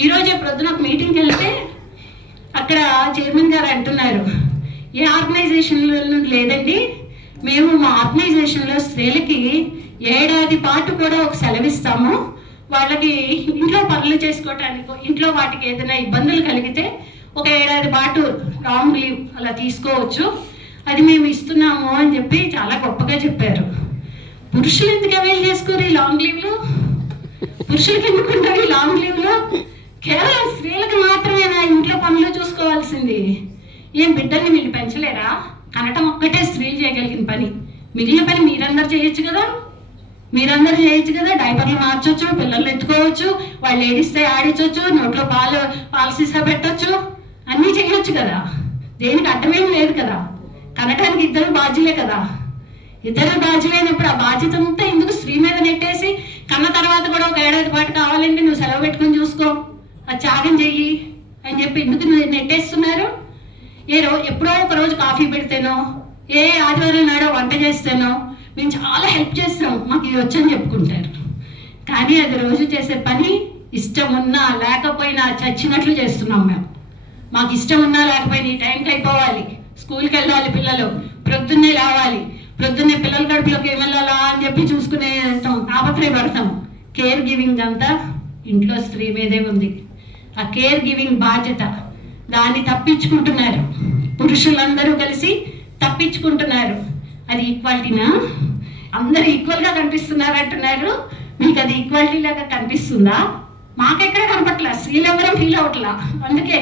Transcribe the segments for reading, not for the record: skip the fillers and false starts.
ఈరోజే ప్రొద్దున ఒక మీటింగ్కి వెళ్తే అక్కడ చైర్మన్ గారు అంటున్నారు, ఏ ఆర్గనైజేషన్లో లేదండి, మేము మా ఆర్గనైజేషన్లో స్త్రీలకి ఏడాది పాటు కూడా ఒక సెలవిస్తాము. వాళ్ళకి ఇంట్లో పనులు చేసుకోవటానికి, ఇంట్లో వాటికి ఏదైనా ఇబ్బందులు కలిగితే ఒక ఏడాది పాటు లాంగ్ లీవ్ అలా తీసుకోవచ్చు, అది మేము ఇస్తున్నాము అని చెప్పి చాలా గొప్పగా చెప్పారు. పురుషులు ఎందుకు అవైల్ చేసుకోరు ఈ లాంగ్ లీవ్లు? పురుషులకి ఎందుకుంటారు ఈ లాంగ్ లీవ్లో? కేవలం స్త్రీలకు మాత్రమే నా ఇంట్లో పనులు చూసుకోవాల్సింది. ఏం బిడ్డల్ని వీళ్ళు పెంచలేరా? కనటం ఒక్కటే స్త్రీలు చేయగలిగిన పని. మిగిలిన పని మీరందరూ చేయొచ్చు కదా, మీరందరూ చేయొచ్చు కదా. డైపర్లు మార్చొచ్చు, పిల్లల్ని ఎత్తుకోవచ్చు, వాళ్ళు ఏడిస్తే ఆడించవచ్చు, నోట్లో పాలు సీసా పెట్టచ్చు, అన్నీ చేయొచ్చు కదా. దేనికి అడ్డమేం లేదు కదా. కనటానికి ఇద్దరు బాధ్యులే కదా. ఇద్దరు బాధ్యులైనప్పుడు ఆ బాధ్యత అంతా ఎందుకు స్త్రీ మీద నెట్టేసి, కన్న తర్వాత కూడా ఒక ఏడాది పాటు కావాలంటే నువ్వు సెలవు పెట్టుకొని చూసుకో, అది త్యాగం చెయ్యి అని చెప్పి ఎందుకు నెట్టేస్తున్నారు? ఎప్పుడో ఒక రోజు కాఫీ పెడితేనో, ఏ ఆదివారం నాడో వంట చేస్తేనో మేము చాలా హెల్ప్ చేస్తాం, మాకు ఇది వచ్చని చెప్పుకుంటారు. కానీ అది రోజు చేసే పని ఇష్టం ఉన్నా లేకపోయినా చచ్చినట్లు చేస్తున్నాం మేము. మాకు ఇష్టం ఉన్నా లేకపోయినా ఈ టైంకి అయిపోవాలి, స్కూల్కి వెళ్ళాలి, పిల్లలు ప్రొద్దున్నే లేవాలి, ప్రొద్దున్నే పిల్లల కడుపులోకి ఏమెళ్ళాలా అని చెప్పి చూసుకునే తాపత్రయపడతాం. కేర్ గివింగ్ అంతా ఇంట్లో స్త్రీ మీదే ఉంది. ఆ కేర్ గివింగ్ బాధ్యత దాన్ని తప్పించుకుంటున్నారు, పురుషులందరూ కలిసి తప్పించుకుంటున్నారు. అది ఈక్వాలిటీనా? అందరు ఈక్వల్గా కనిపిస్తున్నారు అంటున్నారు, మీకు అది ఈక్వాలిటీ లాగా కనిపిస్తుందా? మాకెక్కడ కనపట్లా, స్త్రీలు ఎవరూ ఫీల్ అవట్లా. అందుకే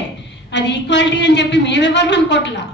అది ఈక్వాలిటీ అని చెప్పి మేమెవరు అనుకోవట్లా.